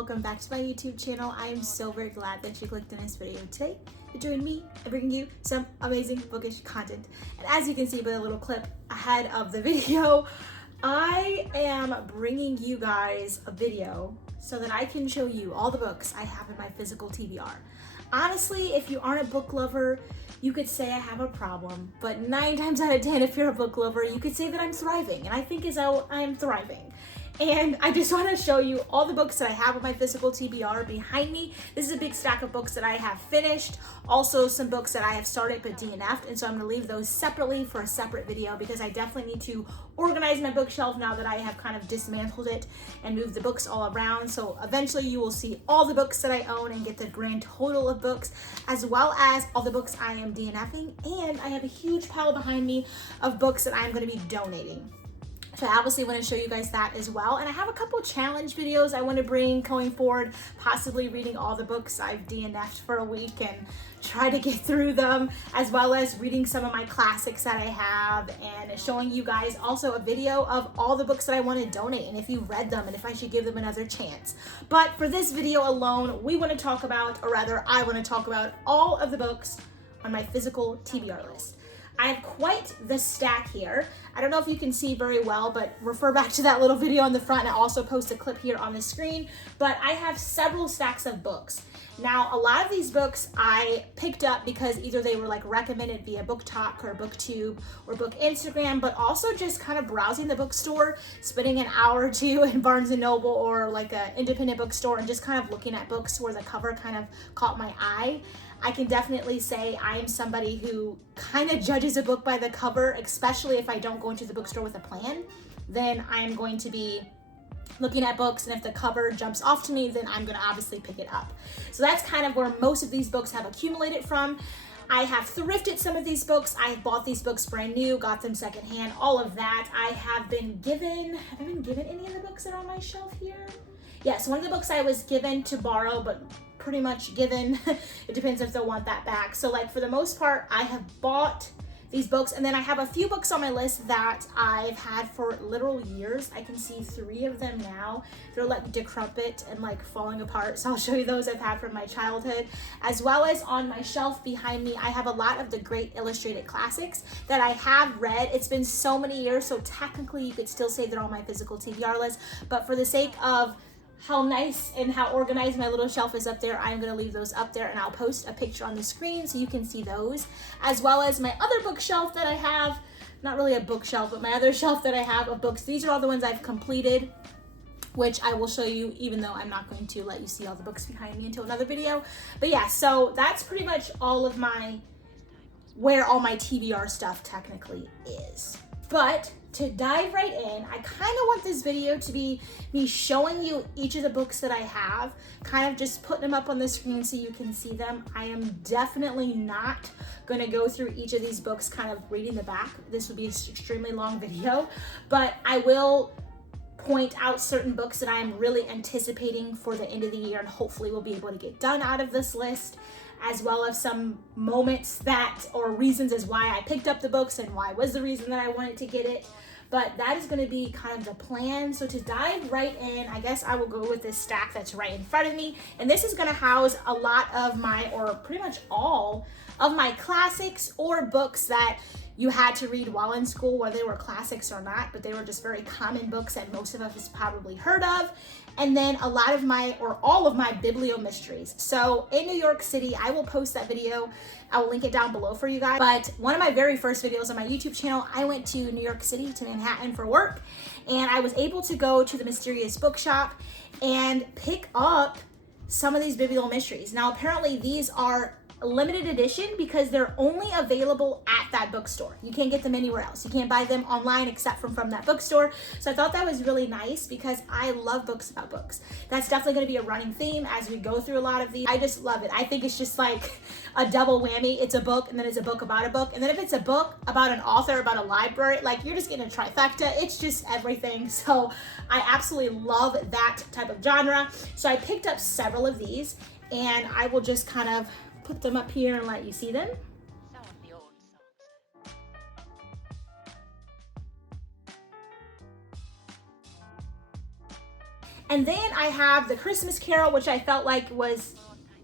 welcome back to my YouTube channel. I am so very glad that you clicked on this video today to join me in bringing you some amazing bookish content. And as you can see by the little clip ahead of the video, I am bringing you guys a video so that I can show you all the books I have in my physical TBR. Honestly, if you aren't a book lover, you could say I have a problem, but 9 times out of 10, if you're a book lover, you could say that I'm thriving, and I think as though I am thriving. And I just want to show you all the books that I have on my physical TBR behind me. This is a big stack of books that I have finished, also some books that I have started but DNF'd, and so I'm going to leave those separately for a separate video because I definitely need to organize my bookshelf now that I have kind of dismantled it and moved the books all around. So eventually you will see all the books that I own and get the grand total of books, as well as all the books I am DNFing, and I have a huge pile behind me of books that I'm going to be donating. So I obviously want to show you guys that as well. And I have a couple challenge videos I want to bring going forward, possibly reading all the books I've DNF'd for a week and try to get through them, as well as reading some of my classics that I have and showing you guys also a video of all the books that I want to donate and if you've read them and if I should give them another chance. But for this video alone, we want to talk about, or rather I want to talk about all of the books on my physical TBR list. I have quite the stack here. I don't know if you can see very well, but refer back to that little video on the front, and I also post a clip here on the screen. But I have several stacks of books. Now, a lot of these books I picked up because either they were like recommended via BookTok or Booktube or Book Instagram, but also just kind of browsing the bookstore, spending an hour or two in Barnes & Noble or like an independent bookstore and just kind of looking at books where the cover kind of caught my eye. I can definitely say I am somebody who kind of judges a book by the cover, especially if I don't go into the bookstore with a plan. Then I am going to be looking at books, and if the cover jumps off to me, then I'm going to obviously pick it up. So that's kind of where most of these books have accumulated from. I have thrifted some of these books. I have bought these books brand new, got them secondhand, all of that. I have been given any of the books that are on my shelf here? Yes, one of the books I was given to borrow, but pretty much given. It depends if they'll want that back. So like for the most part, I have bought these books, and then I have a few books on my list that I've had for literal years. I can see 3 of them now. They're like decrepit and like falling apart. So I'll show you those I've had from my childhood, as well as on my shelf behind me, I have a lot of the great illustrated classics that I have read. It's been so many years, so technically you could still say they're on my physical TBR list, but for the sake of how nice and how organized my little shelf is up there, I'm going to leave those up there, and I'll post a picture on the screen so you can see those, as well as my other bookshelf that I have. Not really a bookshelf, but my other shelf that I have of books. These are all the ones I've completed, which I will show you, even though I'm not going to let you see all the books behind me until another video. But yeah, so that's pretty much all of where all my TBR stuff technically is. But to dive right in, I kind of want this video to be me showing you each of the books that I have, kind of just putting them up on the screen so you can see them. I am definitely not going to go through each of these books kind of reading the back. This would be an extremely long video, but I will point out certain books that I am really anticipating for the end of the year and hopefully we'll be able to get done out of this list, as well as some moments that, or reasons as why I picked up the books and why was the reason that I wanted to get it. But that is going to be kind of the plan. So to dive right in, I guess I will go with this stack that's right in front of me. And this is going to house a lot of my, or pretty much all of my classics or books that you had to read while in school, whether they were classics or not, but they were just very common books that most of us has probably heard of. And then a lot of my, or all of my biblio mysteries. So in New York City, I will post that video. I will link it down below for you guys. But one of my very first videos on my YouTube channel, I went to New York City, to Manhattan for work. And I was able to go to the Mysterious Bookshop and pick up some of these biblio mysteries. Now, apparently these are limited edition because they're only available at that bookstore. You can't get them anywhere else. You can't buy them online except from that bookstore. So I thought that was really nice because I love books about books. That's definitely going to be a running theme as we go through a lot of these. I just love it. I think it's just like a double whammy. It's a book, and then it's a book about a book, and then if it's a book about an author, about a library, like you're just getting a trifecta. It's just everything. So I absolutely love that type of genre. So I picked up several of these, and I will just kind of put them up here and let you see them. And then I have The Christmas Carol, which I felt like was,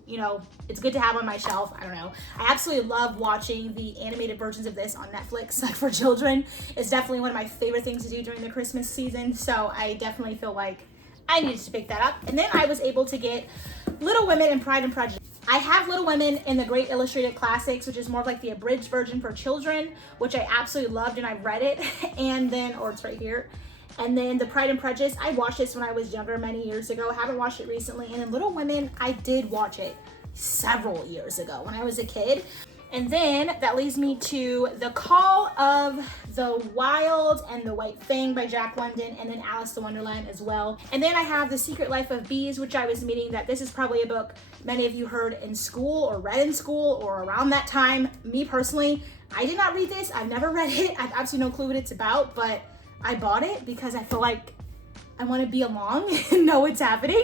you know, it's good to have on my shelf. I don't know. I absolutely love watching the animated versions of this on Netflix, like for children. It's definitely one of my favorite things to do during the Christmas season. So I definitely feel like I needed to pick that up. And then I was able to get Little Women and Pride and Prejudice. I have Little Women in the Great Illustrated Classics, which is more of like the abridged version for children, which I absolutely loved and I read it. And then, or it's right here. And then the Pride and Prejudice, I watched this when I was younger many years ago. I haven't watched it recently. And then Little Women, I did watch it several years ago when I was a kid. And then that leads me to The Call of the Wild and the White Fang by Jack London, and then Alice in Wonderland as well. And then I have The Secret Life of Bees, which I was meaning that this is probably a book many of you heard in school or read in school or around that time. Me personally, I did not read this. I've never read it. I have absolutely no clue what it's about, but I bought it because I feel like I want to be along and know what's happening.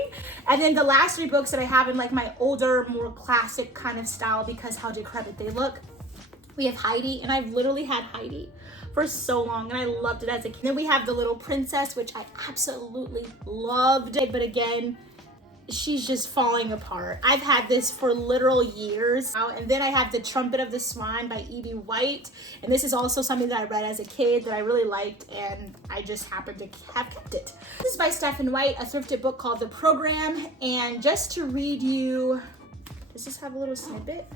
And then the last 3 books that I have in like my older, more classic kind of style because how decrepit they look. We have Heidi, and I've literally had Heidi for so long and I loved it as a kid. Then we have The Little Princess, which I absolutely loved it, but again, she's just falling apart. I've had this for literal years now. And then I have The Trumpet of the Swan by Evie White. And this is also something that I read as a kid that I really liked, and I just happened to have kept it. This is by Stephen White, a thrifted book called The Program. And just to read you, does this have a little snippet?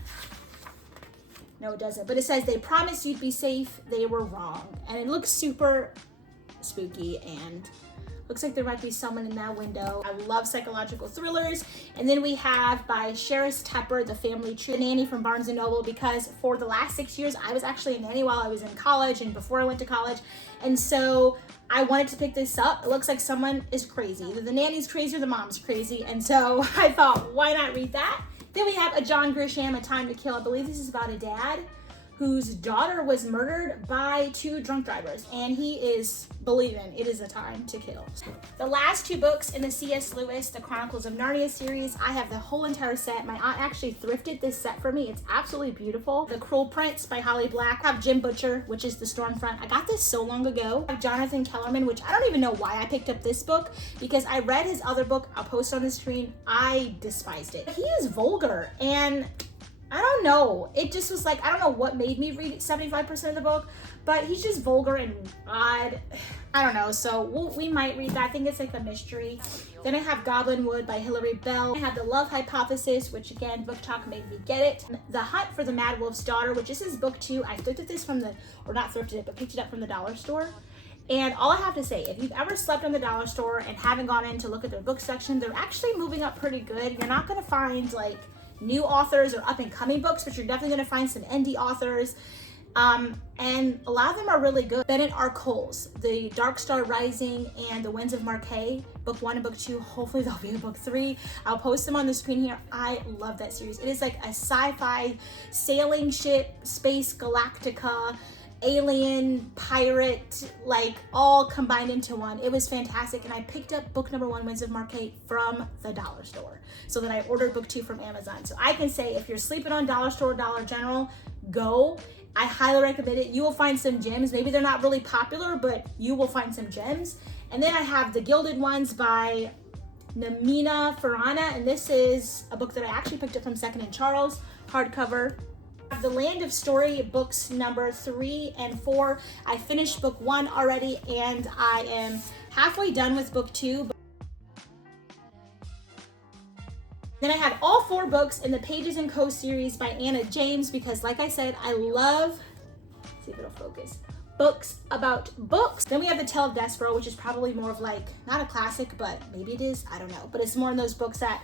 No, it doesn't, but it says, they promised you'd be safe, they were wrong. And it looks super spooky and looks like there might be someone in that window. I love psychological thrillers. And then we have by Cherise Tepper, The Family Tree, The Nanny from Barnes & Noble, because for the last 6 years, I was actually a nanny while I was in college and before I went to college. And so I wanted to pick this up. It looks like someone is crazy. Either the nanny's crazy or the mom's crazy. And so I thought, why not read that? Then we have a John Grisham, A Time to Kill. I believe this is about a dad whose daughter was murdered by 2 drunk drivers, and he is believing it is a time to kill. The last 2 books in the C.S. Lewis, The Chronicles of Narnia series, I have the whole entire set. My aunt actually thrifted this set for me. It's absolutely beautiful. The Cruel Prince by Holly Black. I have Jim Butcher, which is The Stormfront. I got this so long ago. I have Jonathan Kellerman, which I don't even know why I picked up this book, because I read his other book, I'll post on the screen. I despised it. He is vulgar, and I don't know. It just was like, I don't know what made me read 75% of the book, but he's just vulgar and odd. I don't know. So we might read that. I think it's like a mystery. Then I have Goblin Wood by Hilary Bell. I have The Love Hypothesis, which again, Book Talk made me get it. The Hunt for the Mad Wolf's Daughter, which this is book 2. I thrifted this from the, or not thrifted it, but picked it up from the dollar store. And all I have to say, if you've ever slept in the dollar store and haven't gone in to look at their book section, they're actually moving up pretty good. You're not going to find like new authors or up and coming books, but you're definitely going to find some indie authors. And a lot of them are really good. Bennett R. Coles, The Dark Star Rising and The Winds of Marquet, book 1 and book 2. Hopefully there'll be a book 3. I'll post them on the screen here. I love that series. It is like a sci-fi sailing ship, space galactica, alien, pirate, like all combined into one. It was fantastic. And I picked up book number 1, Winds of Marquet, from the dollar store. So then I ordered book 2 from Amazon. So I can say, if you're sleeping on dollar store, Dollar General, go. I highly recommend it. You will find some gems. Maybe they're not really popular, but you will find some gems. And then I have The Gilded Ones by Namina Farana. And this is a book that I actually picked up from Second & Charles, hardcover. The Land of Story, books number 3 and 4. I finished book 1 already, and I am halfway done with book 2. Then I have all 4 books in the Pages & Co. series by Anna James, because like I said, I love, let's see if it'll focus, books about books. Then we have The Tale of Despero, which is probably more of like, not a classic, but maybe it is, I don't know. But it's more in those books that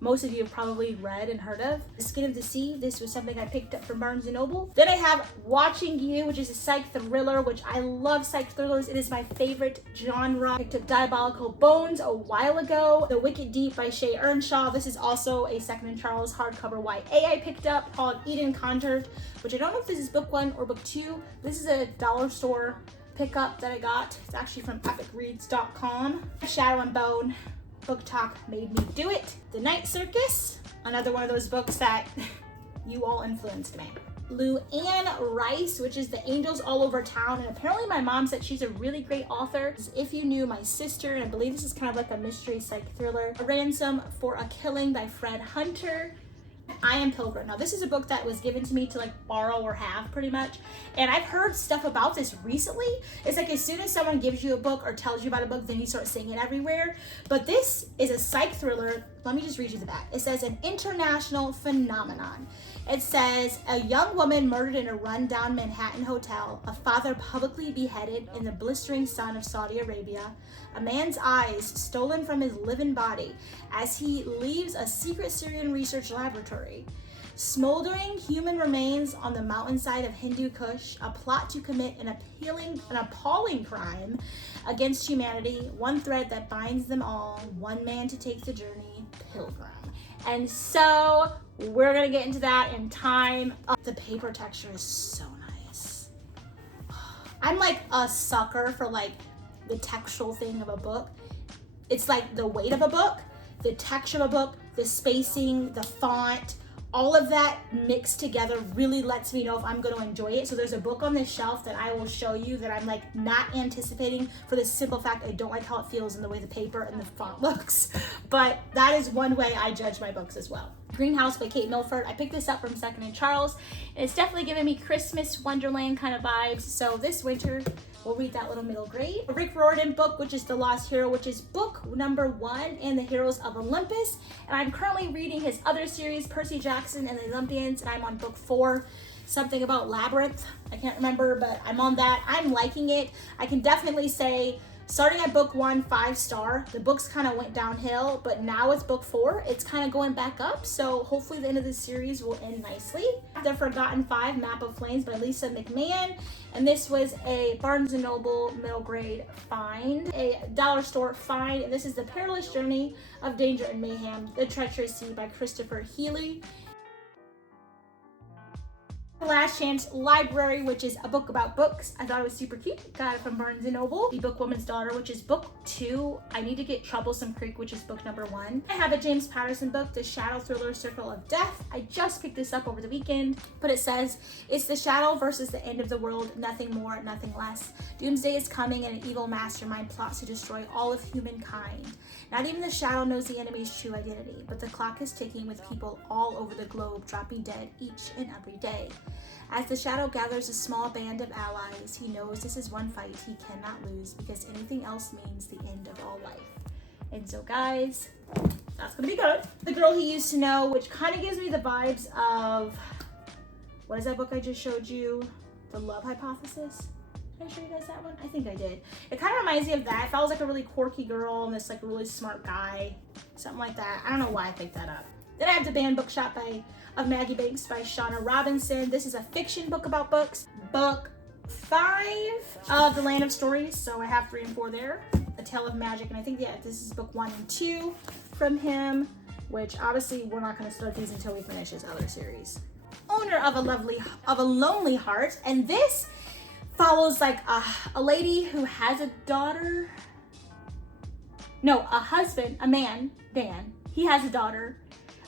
most of you have probably read and heard of. The Skin of the Sea, this was something I picked up from Barnes & Noble. Then I have Watching You, which is a psych thriller, which I love psych thrillers. It is my favorite genre. I picked up Diabolical Bones a while ago. The Wicked Deep by Shay Earnshaw. This is also a Second & Charles hardcover YA I picked up called Eden Conjured, which I don't know if this is book 1 or book 2. This is a dollar store pickup that I got. It's actually from epicreads.com. Shadow and Bone, Book Talk made me do it. The Night Circus, another one of those books that you all influenced me. Luann Rice, which is The Angels All Over Town. And apparently my mom said she's a really great author. If You Knew My Sister, and I believe this is kind of like a mystery psych thriller. A Ransom for a Killing by Fred Hunter. I Am Pilgrim. Now this is a book that was given to me to like borrow or have pretty much, and I've heard stuff about this recently. It's like as soon as someone gives you a book or tells you about a book, then you start seeing it everywhere. But this is a psych thriller. Let me just read you the back. It says an international phenomenon. It says a young woman murdered in a rundown Manhattan hotel, a father publicly beheaded in the blistering sun of Saudi Arabia, a man's eyes stolen from his living body as he leaves a secret Syrian research laboratory, smoldering human remains on the mountainside of Hindu Kush, a plot to commit an appalling crime against humanity, one thread that binds them all, one man to take the journey, Pilgrim. And so we're gonna get into that in time. The paper texture is so nice. I'm like a sucker for like the textual thing of a book. It's like the weight of a book, the texture of a book, the spacing, the font, all of that mixed together really lets me know if I'm going to enjoy it. So there's a book on this shelf that I will show you that I'm like not anticipating, for the simple fact I don't like how it feels in the way the paper and the font looks. But that is one way I judge my books as well. Greenhouse by Kate Milford. I picked this up from Second and Charles, and it's definitely giving me Christmas Wonderland kind of vibes. So this winter, we'll read that little middle grade. A Rick Riordan book, which is The Lost Hero, which is book number 1 in the Heroes of Olympus. And I'm currently reading his other series, Percy Jackson and the Olympians, and I'm on book 4, something about Labyrinth. I can't remember, but I'm on that. I'm liking it. I can definitely say, starting at book 1, 5-star, the books kind of went downhill, but now it's book 4, it's kind of going back up. So hopefully the end of the series will end nicely. The Forgotten Five, Map of Flames by Lisa McMahon. And this was a Barnes & Noble middle grade find, a dollar store find. And this is The Perilous Journey of Danger and Mayhem, The Treacherous Sea by Christopher Healy. Last Chance Library, which is a book about books. I thought it was super cute. Got it from Barnes & Noble. The Bookwoman's Daughter, which is book 2. I need to get Troublesome Creek, which is book number 1. I have a James Patterson book, The Shadow Thriller Circle of Death. I just picked this up over the weekend, but it says, it's the shadow versus the end of the world, nothing more, nothing less. Doomsday is coming and an evil mastermind plots to destroy all of humankind. Not even the shadow knows the enemy's true identity, but the clock is ticking with people all over the globe dropping dead each and every day. As the shadow gathers a small band of allies, he knows this is one fight he cannot lose, because anything else means the end of all life. And so guys, that's gonna be good. The Girl He Used to Know, which kind of gives me the vibes of, what is that book I just showed you? The Love Hypothesis? Did I show you guys that one? I think I did. It kind of reminds me of that. If I was like a really quirky girl and this like really smart guy, something like that. I don't know why I picked that up. Then I have The Banned Bookshop of Maggie Banks by Shauna Robinson. This is a fiction book about books. Book 5 of The Land of Stories. So I have 3 and 4 there. A Tale of Magic. And I think, yeah, this is book 1 and 2 from him, which obviously we're not going to start these until we finish his other series. Owner of a Lonely Heart. And this follows like a lady who has a daughter. No, a husband, a man, Dan. He has a daughter,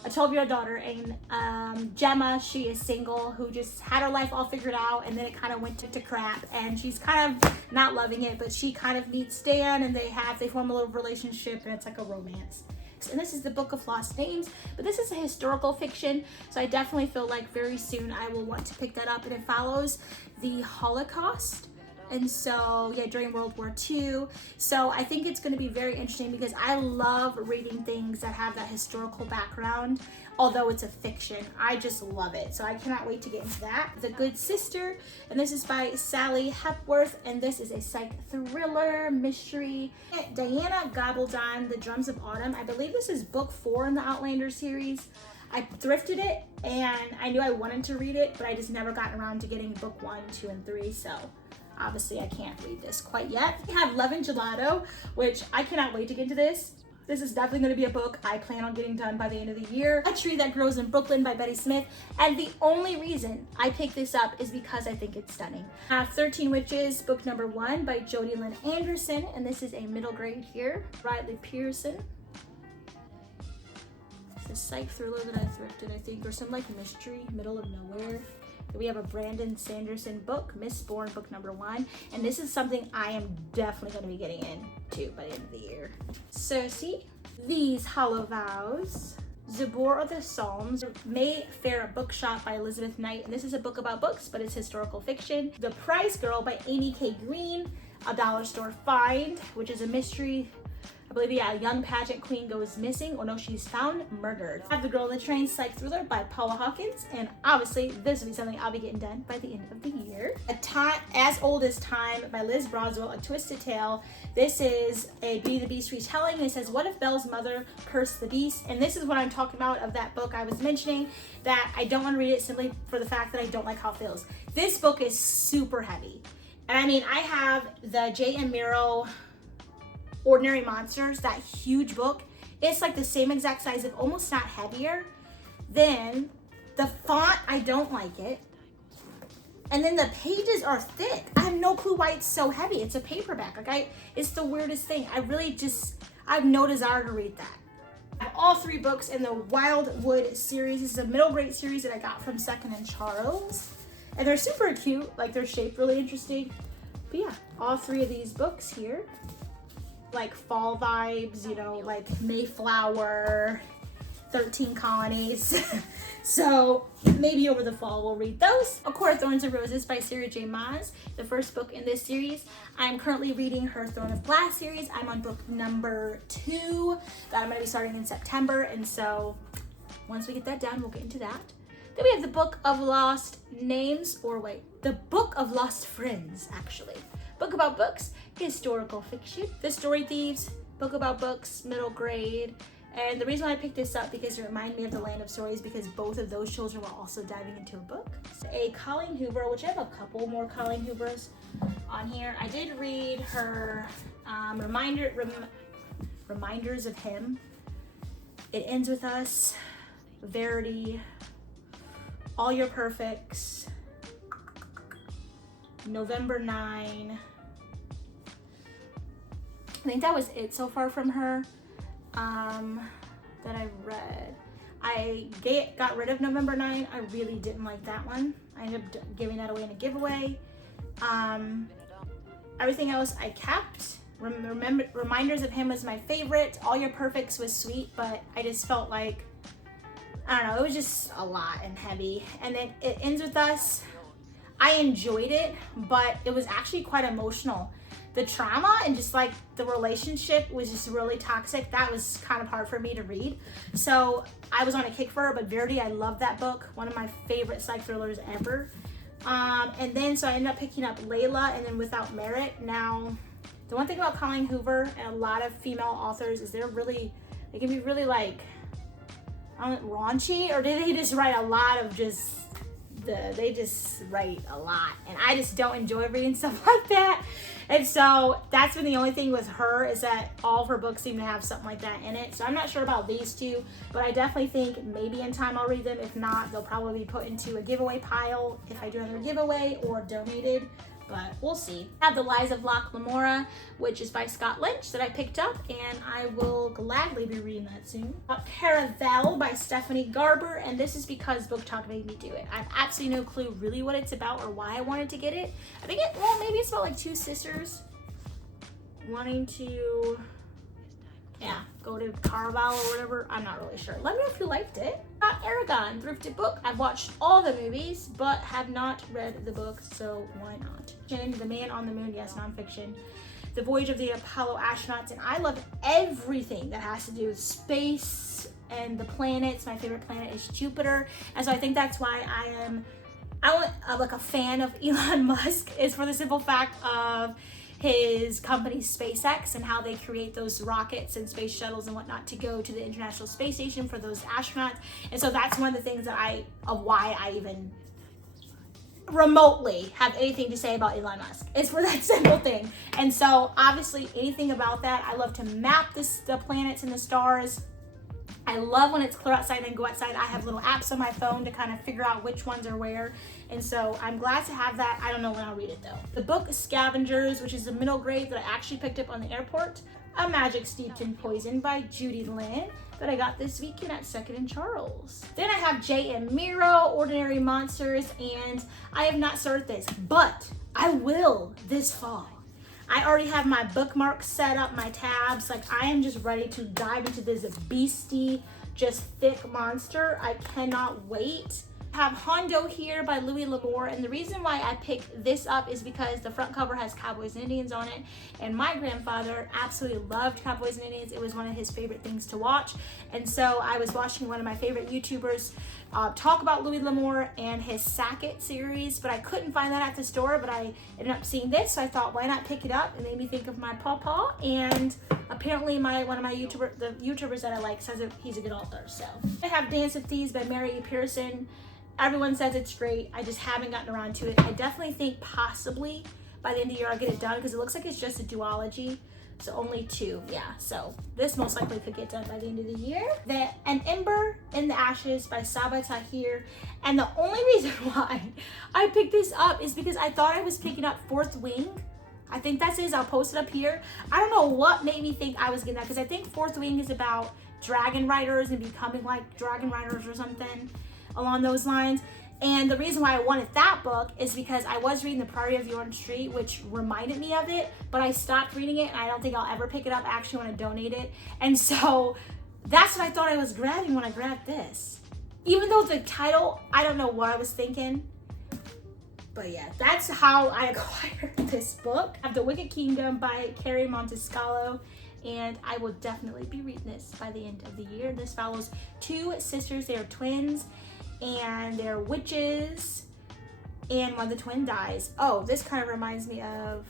a 12-year-old daughter, and Gemma, she is single, who just had her life all figured out, and then it kind of went to crap, and she's kind of not loving it, but she kind of meets Dan, and they form a little relationship, and it's like a romance. And this is the Book of Lost Names, but this is a historical fiction, so I definitely feel like very soon I will want to pick that up. And it follows the Holocaust, and so yeah, during World War II. So I think it's going to be very interesting, because I love reading things that have that historical background, although it's a fiction. I just love it, so I cannot wait to get into that. The Good Sister, and this is by Sally Hepworth, and this is a psych thriller mystery. Diana Gabaldon, The Drums of Autumn. I believe this is book 4 in the Outlander series. I thrifted it, and I knew I wanted to read it, but I just never got around to getting book 1, 2, and 3, so obviously I can't read this quite yet. We have Love and Gelato, which I cannot wait to get into this. This is definitely going to be a book I plan on getting done by the end of the year. A Tree That Grows in Brooklyn by Betty Smith. And the only reason I picked this up is because I think it's stunning. I have 13 Witches, book number 1 by Jodi Lynn Anderson. And this is a middle grade here. Riley Pearson. It's a psych thriller that I thrifted, I think, or some like mystery, middle of nowhere. We have a Brandon Sanderson book, Miss Bourne book number 1. And this is something I am definitely going to be getting into by the end of the year. So see, these Hollow Vows. Zabur of the Psalms, Mayfair Bookshop by Elizabeth Knight, and this is a book about books, but it's historical fiction. The Prize Girl by Amy K. Green, a dollar store find, which is a mystery. I believe, yeah, a young pageant queen goes missing, or no, she's found murdered. I have The Girl in the Train psych thriller by Paula Hawkins, and obviously this will be something I'll be getting done by the end of the year. As Old as Time by Liz Broswell, A Twisted Tale. This is a Beauty and the Beast retelling. It says, what if Belle's mother cursed the beast? And this is what I'm talking about of that book I was mentioning, that I don't want to read it simply for the fact that I don't like how it feels. This book is super heavy. And I mean, I have the J.M. Miro Ordinary Monsters, that huge book. It's like the same exact size, if almost not heavier. Then the font, I don't like it. And then the pages are thick. I have no clue why it's so heavy. It's a paperback. It's the weirdest thing. I have no desire to read that. I have all 3 books in the Wildwood series. This is a middle grade series that I got from Second and Charles. And they're super cute. Like, they're shaped really interesting. But yeah, all 3 of these books here. Like fall vibes, you know, like Mayflower, 13 Colonies. So maybe over the fall we'll read those. Of course, Thorns and Roses by Sarah J. Maas, the first book in this series. I'm currently reading her Throne of Glass series. I'm on book number 2 that I'm going to be starting in September. And so once we get that done, we'll get into that. Then we have the Book of Lost Names, the Book of Lost Friends, actually. Book about books, historical fiction. The Story Thieves, book about books, middle grade. And the reason why I picked this up because it reminded me of The Land of Stories, because both of those children were also diving into a book. A Colleen Hoover, which I have a couple more Colleen Hoovers on here. I did read her Reminders of Him. It Ends With Us, Verity, All Your Perfects, November 9. I think that was it so far from her that I've read. I got rid of November 9. I really didn't like that one. I ended up giving that away in a giveaway. Everything else I kept. Reminders of Him was my favorite. All Your Perfects was sweet, but I just felt like, I don't know, it was just a lot and heavy. And then It Ends With Us. I enjoyed it, but it was actually quite emotional. The trauma and just like the relationship was just really toxic. That was kind of hard for me to read. So I was on a kick for her, but Verity, I love that book. One of my favorite psych thrillers ever. And then, so I ended up picking up Layla and then Without Merit. Now, the one thing about Colleen Hoover and a lot of female authors is they can be really like, raunchy, or do they just write a lot of they just write a lot, and I just don't enjoy reading stuff like that. And so that's been the only thing with her, is that all of her books seem to have something like that in it. So I'm not sure about these 2, but I definitely think maybe in time I'll read them. If not, they'll probably be put into a giveaway pile if I do another giveaway, or donated, but we'll see. I have The Lies of Locke Lamora, which is by Scott Lynch, that I picked up, and I will gladly be reading that soon. Caravel by Stephanie Garber, and this is because Book Talk made me do it. I have absolutely no clue really what it's about or why I wanted to get it. I think maybe it's about like 2 sisters wanting to, go to Caraval or whatever. I'm not really sure. Let me know if you liked it. Aragon, thrifted book. I've watched all the movies, but have not read the book, so why not? The Man on the Moon, yes, nonfiction. The Voyage of the Apollo Astronauts, and I love everything that has to do with space and the planets. My favorite planet is Jupiter, and so I think that's why I'm like a fan of Elon Musk, is for the simple fact of his company SpaceX and how they create those rockets and space shuttles and whatnot to go to the International Space Station for those astronauts. And so that's one of the things why I even remotely have anything to say about Elon Musk. It's for that simple thing. And so obviously anything about that, I love to map the planets and the stars. I love when it's clear outside and go outside. I have little apps on my phone to kind of figure out which ones are where. And so I'm glad to have that. I don't know when I'll read it though. The book Scavengers, which is a middle grade that I actually picked up on the airport. A Magic Steeped in Poison by Judy Lynn that I got this weekend at 2nd and Charles. Then I have J.M. Miro, Ordinary Monsters, and I have not started this, but I will this fall. I already have my bookmarks set up, my tabs. Like, I am just ready to dive into this beastie, just thick monster. I cannot wait. I have Hondo here by Louis L'Amour, and the reason why I picked this up is because the front cover has cowboys and Indians on it, and my grandfather absolutely loved cowboys and Indians. It was one of his favorite things to watch, and so I was watching one of my favorite YouTubers talk about Louis L'Amour and his Sackett series, but I couldn't find that at the store, but I ended up seeing this, so I thought, why not pick it up? It made me think of my pawpaw, and apparently one of my YouTubers that I like says that he's a good author. So I have Dance with Thieves by Mary E. Pearson. Everyone says it's great. I just haven't gotten around to it. I definitely think possibly by the end of the year I'll get it done because it looks like it's just a duology. So only 2, yeah. So this most likely could get done by the end of the year. An Ember in the Ashes by Saba Tahir. And the only reason why I picked this up is because I thought I was picking up Fourth Wing. I think that's it. I'll post it up here. I don't know what made me think I was getting that because I think Fourth Wing is about dragon riders and becoming like dragon riders or something along those lines. And the reason why I wanted that book is because I was reading The Priory of the Orange Tree, which reminded me of it, but I stopped reading it and I don't think I'll ever pick it up. I actually want to donate it. And so that's what I thought I was grabbing when I grabbed this. Even though the title, I don't know what I was thinking. But yeah, that's how I acquired this book. I have The Wicked Kingdom by Carrie Montescallo, and I will definitely be reading this by the end of the year. This follows 2 sisters. They are twins, and they're witches, and one of the twin dies. Oh, this kind of reminds me of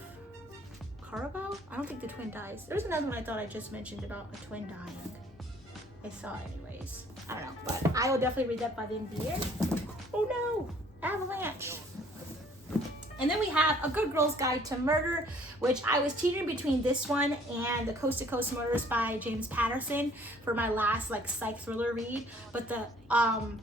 Caraval? I don't think the twin dies. There's another one I thought I just mentioned about a twin dying. I saw it anyways. I don't know, but I will definitely read that by the end of the year. Oh no, avalanche. And then we have A Good Girl's Guide to Murder, which I was teetering between this one and The Coast to Coast Murders by James Patterson for my last like psych thriller read. But the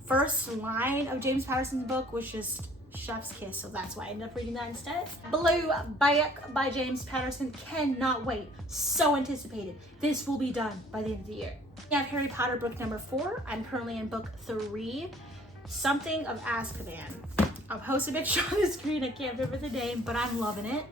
first line of James Patterson's book was just chef's kiss, so that's why I ended up reading that instead. Blue Bayek by James Patterson. Cannot wait. So anticipated. This will be done by the end of the year. We have Harry Potter book number 4. I'm currently in book 3, Something of Azkaban. I'll post a picture on the screen. I can't remember the name, but I'm loving it.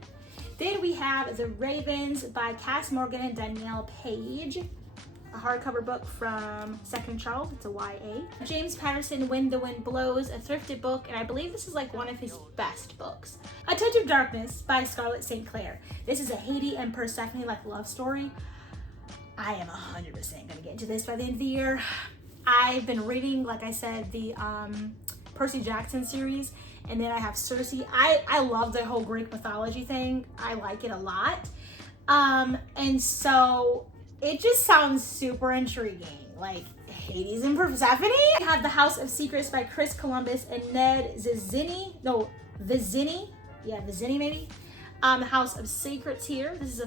Then we have The Ravens by Cass Morgan and Danielle Page, a hardcover book from 2nd Charles. It's a YA. James Patterson, When the Wind Blows, a thrifted book, and I believe this is like one of his best books. A Touch of Darkness by Scarlett St. Clair. This is a Haiti and Persephone like love story. I am 100% gonna get into this by the end of the year. I've been reading, like I said, the Percy Jackson series, and then I have Circe. I love the whole Greek mythology thing. I like it a lot. And so it just sounds super intriguing, like Hades and Persephone. I have The House of Secrets by Chris Columbus and Ned Vizzini. Yeah, Vizzini maybe. The House of Secrets here. This is a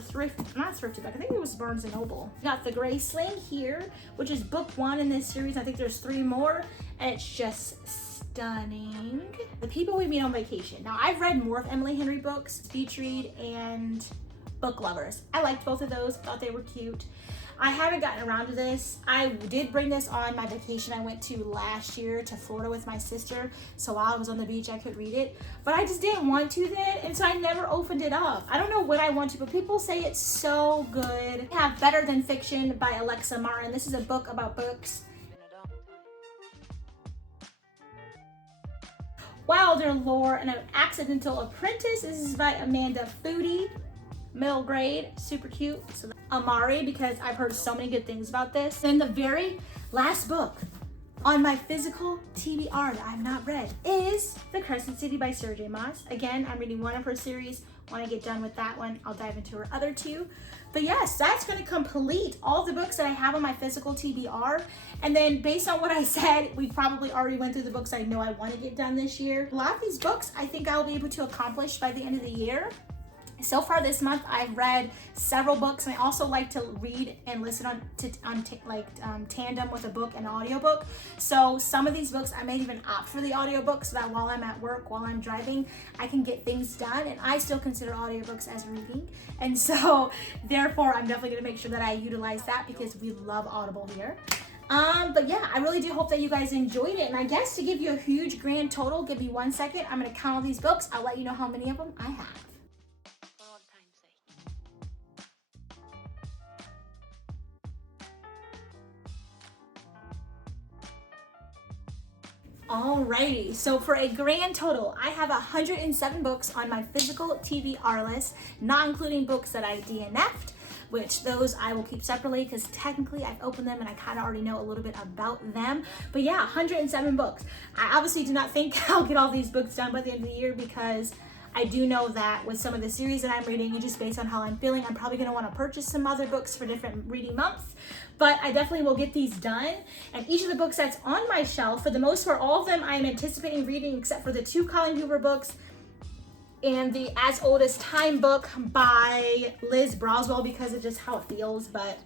not thrifted book. I think it was Barnes & Noble. We got The Gray Sling here, which is book 1 in this series. I think there's 3 more, and it's just stunning. The People We Meet on Vacation. Now, I've read more of Emily Henry books, Beach Read and Book Lovers. I liked both of those, thought they were cute. I haven't gotten around to this. I did bring this on my vacation I went to last year to Florida with my sister, so while I was on the beach I could read it, but I just didn't want to then, and so I never opened it up. I don't know what I want to, but people say it's so good. We have Better Than Fiction by Alexa Martin. This is a book about books. Wilder Lore and An Accidental Apprentice. This is by Amanda Foody. Middle grade, super cute. So Amari, because I've heard so many good things about this. And the very last book on my physical TBR that I've not read is The Crescent City by Sarah J. Maas. Again, I'm reading one of her series. When I get done with that one, I'll dive into her other 2. But yes, that's going to complete all the books that I have on my physical TBR. And then based on what I said, we probably already went through the books I know I want to get done this year. A lot of these books I think I'll be able to accomplish by the end of the year. So far this month, I've read several books, and I also like to read and listen tandem with a book and audiobook. So some of these books, I may even opt for the audiobook so that while I'm at work, while I'm driving, I can get things done. And I still consider audiobooks as reading. And so therefore, I'm definitely gonna make sure that I utilize that because we love Audible here. But yeah, I really do hope that you guys enjoyed it. And I guess to give you a huge grand total, give me 1 second. I'm gonna count all these books. I'll let you know how many of them I have. Alrighty, so for a grand total, I have 107 books on my physical TBR list, not including books that I DNF'd, which those I will keep separately because technically I've opened them and I kind of already know a little bit about them. But yeah, 107 books. I obviously do not think I'll get all these books done by the end of the year because I do know that with some of the series that I'm reading, and just based on how I'm feeling, I'm probably going to want to purchase some other books for different reading months. But I definitely will get these done. And each of the books that's on my shelf, for the most part, all of them I am anticipating reading except for the 2 Colin Hoover books and the As Old as Time book by Liz Broswell because of just how it feels. But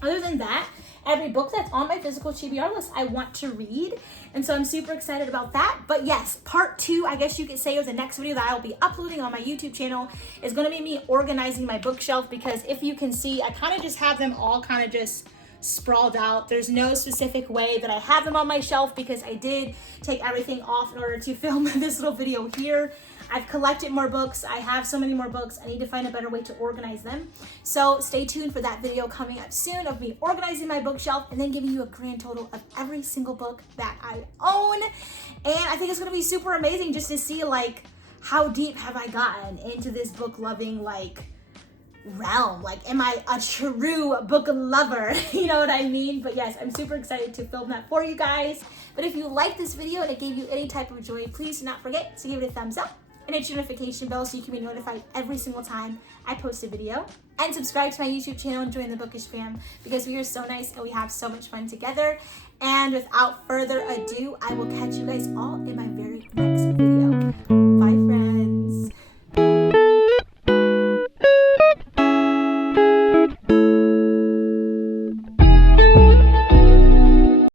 other than that, every book that's on my physical TBR list, I want to read. And so I'm super excited about that. But yes, part 2, I guess you could say, of the next video that I'll be uploading on my YouTube channel is going to be me organizing my bookshelf, because if you can see, I kind of just have them all kind of just sprawled out. There's no specific way that I have them on my shelf because I did take everything off in order to film this little video here. I've collected more books. I have so many more books. I need to find a better way to organize them. So stay tuned for that video coming up soon of me organizing my bookshelf and then giving you a grand total of every single book that I own. And I think it's gonna be super amazing just to see like how deep have I gotten into this book loving like realm. Like, am I a true book lover? You know what I mean? But yes, I'm super excited to film that for you guys. But if you like this video and it gave you any type of joy, please do not forget to give it a thumbs up and hit your notification bell so you can be notified every single time I post a video. And subscribe to my YouTube channel and join the Bookish fam because we are so nice and we have so much fun together. And without further ado, I will catch you guys all in my very next video.